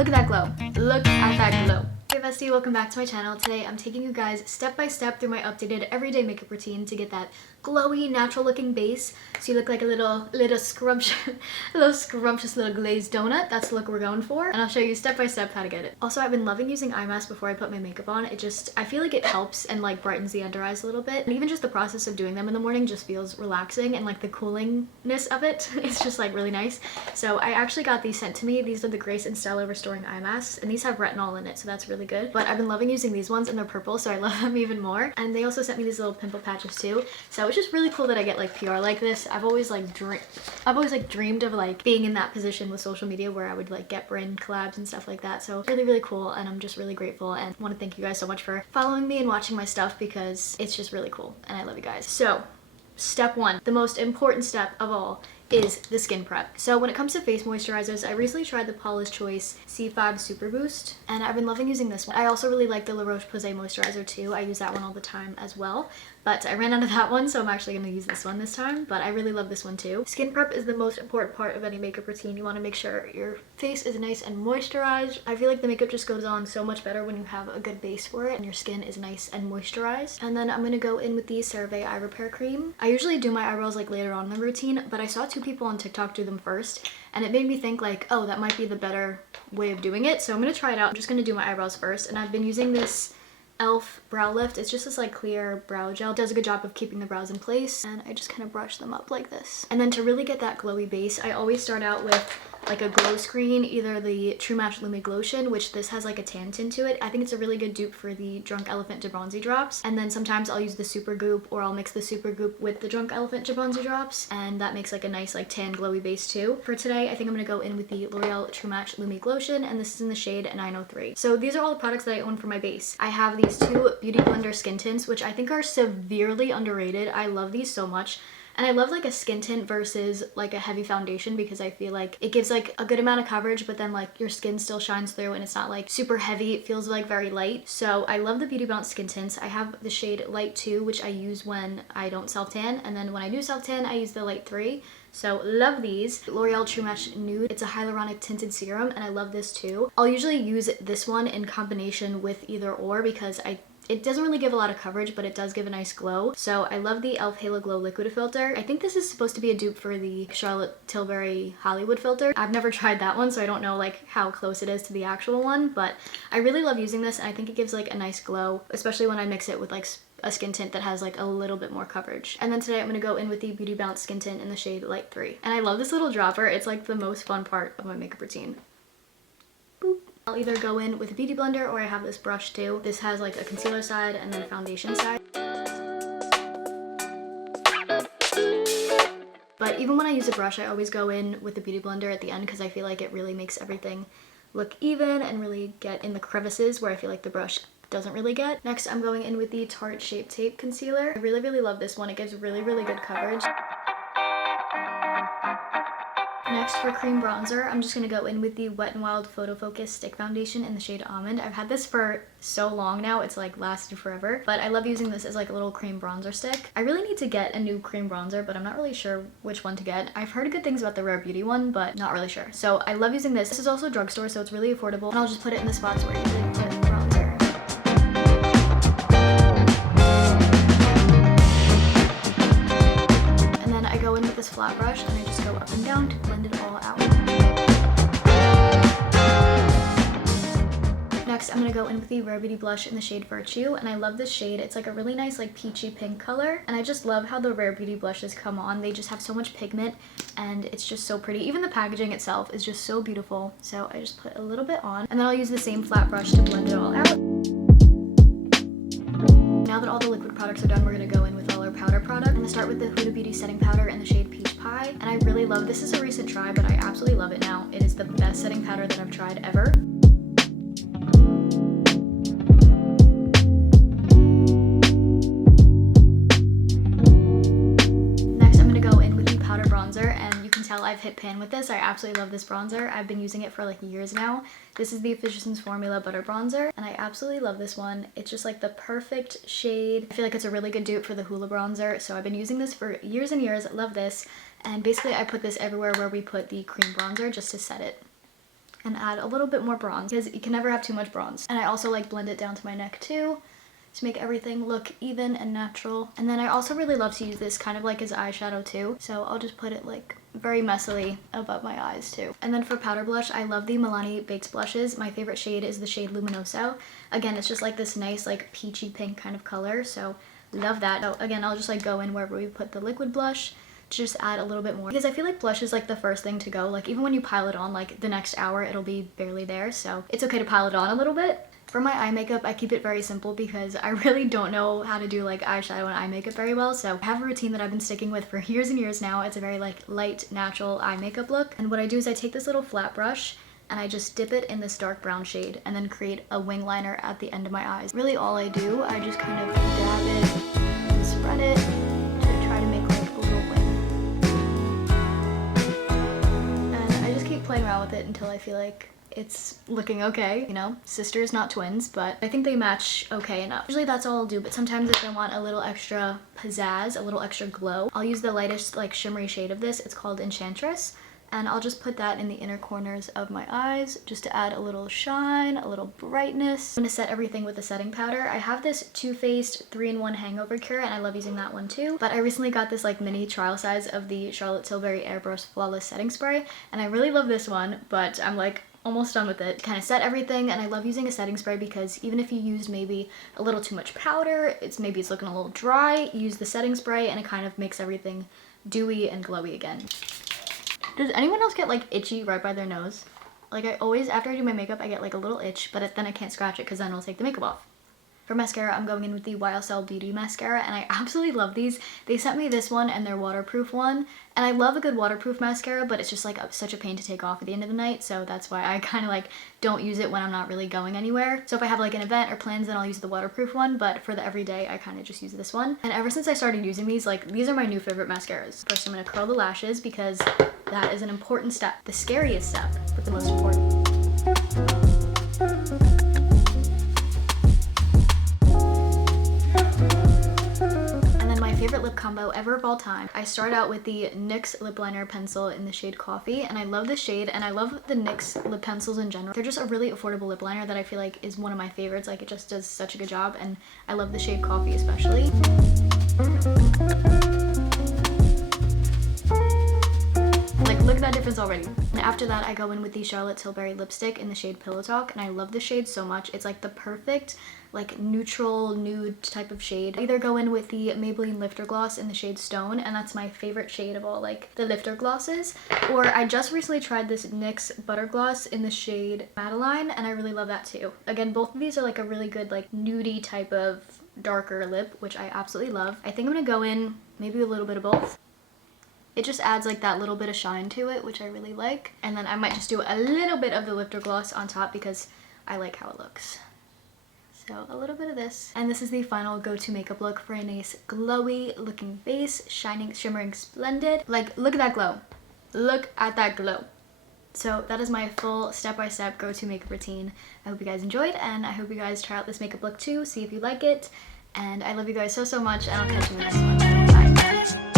Look at that glow. Look at that glow. Hey bestie, welcome back to my channel. Today I'm taking you guys step by step through my updated everyday makeup routine to get that glowy, natural looking base so you look like a little scrumptious little glazed donut. That's the look we're going for, and I'll show you step by step how to get it. Also, I've been loving using eye masks before I put my makeup on. I feel like it helps and like brightens the under eyes a little bit, and even just the process of doing them in the morning just feels relaxing, and like the coolingness of it is just like really nice. So I actually got these sent to me. These are the Grace and Stella Restoring Eye Masks, and these have retinol in it, so that's really good. But I've been loving using these ones, and they're purple, so I love them even more. And they also sent me these little pimple patches too, so it's just really cool that I get like PR like this. I've always dreamed of like being in that position with social media where I would like get brand collabs and stuff like that. So it's really cool, and I'm just really grateful and want to thank you guys so much for following me and watching my stuff because it's just really cool and I love you guys. So step one, the most important step of all, is the skin prep. So when it comes to face moisturizers, I recently tried the Paula's Choice C5 Super Boost, and I've been loving using this one. I also really like the La Roche-Posay moisturizer too. I use that one all the time as well, but I ran out of that one, so I'm actually going to use this one this time. But I really love this one too. Skin prep is the most important part of any makeup routine. You want to make sure your face is nice and moisturized. I feel like the makeup just goes on so much better when you have a good base for it and your skin is nice and moisturized. And then I'm going to go in with the CeraVe Eye Repair Cream. I usually do my eyebrows like later on in the routine, but I saw two people on TikTok do them first, and it made me think like, oh, that might be the better way of doing it. So I'm going to try it out. I'm just going to do my eyebrows first, and I've been using this e.l.f. brow lift. It's just this like clear brow gel. It does a good job of keeping the brows in place, and I just kind of brush them up like this. And then to really get that glowy base, I always start out with like a glow screen, either the True Match Lumi Glotion, which this has like a tan tint to it. I think it's a really good dupe for the Drunk Elephant Jabronzi drops. And then sometimes I'll use the Super Goop, or I'll mix the Super Goop with the Drunk Elephant Jabronzi drops, and that makes like a nice like tan glowy base too. For today, I think I'm gonna go in with the L'Oreal True Match Lumi Glotion, and this is in the shade 903. So these are all the products that I own for my base. I have these two Beauty Blender skin tints, which I think are severely underrated. I love these so much. And I love like a skin tint versus like a heavy foundation because I feel like it gives like a good amount of coverage, but then like your skin still shines through and it's not like super heavy. It feels like very light. So I love the Beauty Bounce skin tints. I have the shade Light 2, which I use when I don't self-tan. And then when I do self-tan, I use the Light 3. So love these. L'Oreal True Match Nude. It's a hyaluronic tinted serum, and I love this too. I'll usually use this one in combination with either or because it doesn't really give a lot of coverage, but it does give a nice glow. So I love the e.l.f. Halo Glow Liquid Filter. I think this is supposed to be a dupe for the Charlotte Tilbury Hollywood filter. I've never tried that one, so I don't know like how close it is to the actual one, but I really love using this, and I think it gives like a nice glow, especially when I mix it with like a skin tint that has like a little bit more coverage. And then today I'm gonna go in with the Beauty Bounce skin tint in the shade Light 3. And I love this little dropper. It's like the most fun part of my makeup routine. Boop. I'll either go in with a beauty blender, or I have this brush too. This has like a concealer side and then a foundation side. But even when I use a brush, I always go in with the beauty blender at the end because I feel like it really makes everything look even and really get in the crevices where I feel like the brush doesn't really get. Next, I'm going in with the Tarte Shape Tape Concealer. I really love this one. It gives really good coverage. Next, for cream bronzer, I'm just going to go in with the Wet n Wild Photo Focus Stick Foundation in the shade Almond. I've had this for so long now, it's like lasted forever, but I love using this as like a little cream bronzer stick. I really need to get a new cream bronzer, but I'm not really sure which one to get. I've heard good things about the Rare Beauty one, but not really sure. So I love using this. This is also drugstore, so it's really affordable, and I'll just put it in the spots where I usually put bronzer. And then I go in with this flat brush, and I just go up and down to blend it all out. Next, I'm going to go in with the Rare Beauty blush in the shade Virtue, and I love this shade. It's like a really nice like peachy pink color, and I just love how the Rare Beauty blushes come on. They just have so much pigment, and it's just so pretty. Even the packaging itself is just so beautiful. So I just put a little bit on, and then I'll use the same flat brush to blend it all out. Now that all the liquid products are done, we're going to go in with all our powder product. I'm going to start with the Huda Beauty setting powder in the shade Peach Pie, and I really love this. Is a recent try, but I absolutely love it now. It is the best setting powder that I've tried ever. Next, I'm going to go in with the powder bronzer, and you can tell I've hit pan with this. I absolutely love this bronzer. I've been using it for like years now. This is the Physicians Formula Butter Bronzer, and I absolutely love this one. It's just like the perfect shade. I feel like it's a really good dupe for the Hoola bronzer, so I've been using this for years and years. I love this, and basically I put this everywhere where we put the cream bronzer just to set it. and add a little bit more bronze because you can never have too much bronze. And I also like blend it down to my neck too to make everything look even and natural. And then I also really love to use this kind of like as eyeshadow too. So I'll just put it like very messily above my eyes too. And then for powder blush, I love the Milani Bakes blushes. My favorite shade is the shade Luminoso. Again, it's just like this nice like peachy pink kind of color. So love that. So again, I'll just like go in wherever we put the liquid blush to just add a little bit more because I feel like blush is like the first thing to go. Like even when you pile it on, like the next hour it'll be barely there, so it's okay to pile it on a little bit. For my eye makeup, I keep it very simple because I really don't know how to do like eyeshadow and eye makeup very well. So I have a routine that I've been sticking with for years and years now. It's a very like light, natural eye makeup look. And what I do is I take this little flat brush and I just dip it in this dark brown shade and then create a wing liner at the end of my eyes. Really all I do, I just kind of dab it and spread it to try to make like a little wing. And I just keep playing around with it until I feel like it's looking okay, you know? Sisters, not twins, but I think they match okay enough. Usually that's all I'll do, but sometimes if I want a little extra pizzazz, a little extra glow, I'll use the lightest like shimmery shade of this. It's called Enchantress. And I'll just put that in the inner corners of my eyes just to add a little shine, a little brightness. I'm gonna set everything with the setting powder. I have this Too Faced 3-in-1 hangover cure and I love using that one too. But I recently got this like mini trial size of the Charlotte Tilbury Airbrush Flawless Setting Spray and I really love this one, but I'm like almost done with it. Kind of set everything, and I love using a setting spray because even if you used maybe a little too much powder, maybe it's looking a little dry, use the setting spray and it kind of makes everything dewy and glowy again. Does anyone else get like itchy right by their nose? Like I always, after I do my makeup, I get like a little itch, but then I can't scratch it because then it'll take the makeup off. For mascara, I'm going in with the YSL Beauty Mascara, and I absolutely love these. They sent me this one and their waterproof one, and I love a good waterproof mascara, but it's just like such a pain to take off at the end of the night, so that's why I kind of like don't use it when I'm not really going anywhere. So if I have like an event or plans, then I'll use the waterproof one, but for the everyday, I kind of just use this one. And ever since I started using these, like these are my new favorite mascaras. First, I'm going to curl the lashes because that is an important step. The scariest step, but the most important. Favorite lip combo ever of all time. I start out with the NYX lip liner pencil in the shade Coffee, and I love this shade and I love the NYX lip pencils in general. They're just a really affordable lip liner that I feel like is one of my favorites. Like it just does such a good job, and I love the shade Coffee especially. Like look at that difference already. And after that I go in with the Charlotte Tilbury lipstick in the shade Pillow Talk, and I love this shade so much. It's like the perfect like neutral nude type of shade. I either go in with the Maybelline Lifter Gloss in the shade Stone, and that's my favorite shade of all like the lifter glosses, or I just recently tried this NYX Butter Gloss in the shade Madeline, and I really love that too. Again, both of these are like a really good like nudie type of darker lip, which I absolutely love. I think I'm gonna go in maybe a little bit of both. It just adds like that little bit of shine to it, which I really like. And then I might just do a little bit of the lifter gloss on top because I like how it looks. So a little bit of this. And this is the final go-to makeup look for a nice glowy looking base, shining, shimmering, splendid. Like look at that glow. Look at that glow. So that is my full step-by-step go-to makeup routine. I hope you guys enjoyed, and I hope you guys try out this makeup look too, see if you like it. And I love you guys so much, and I'll catch you in the next one. Bye.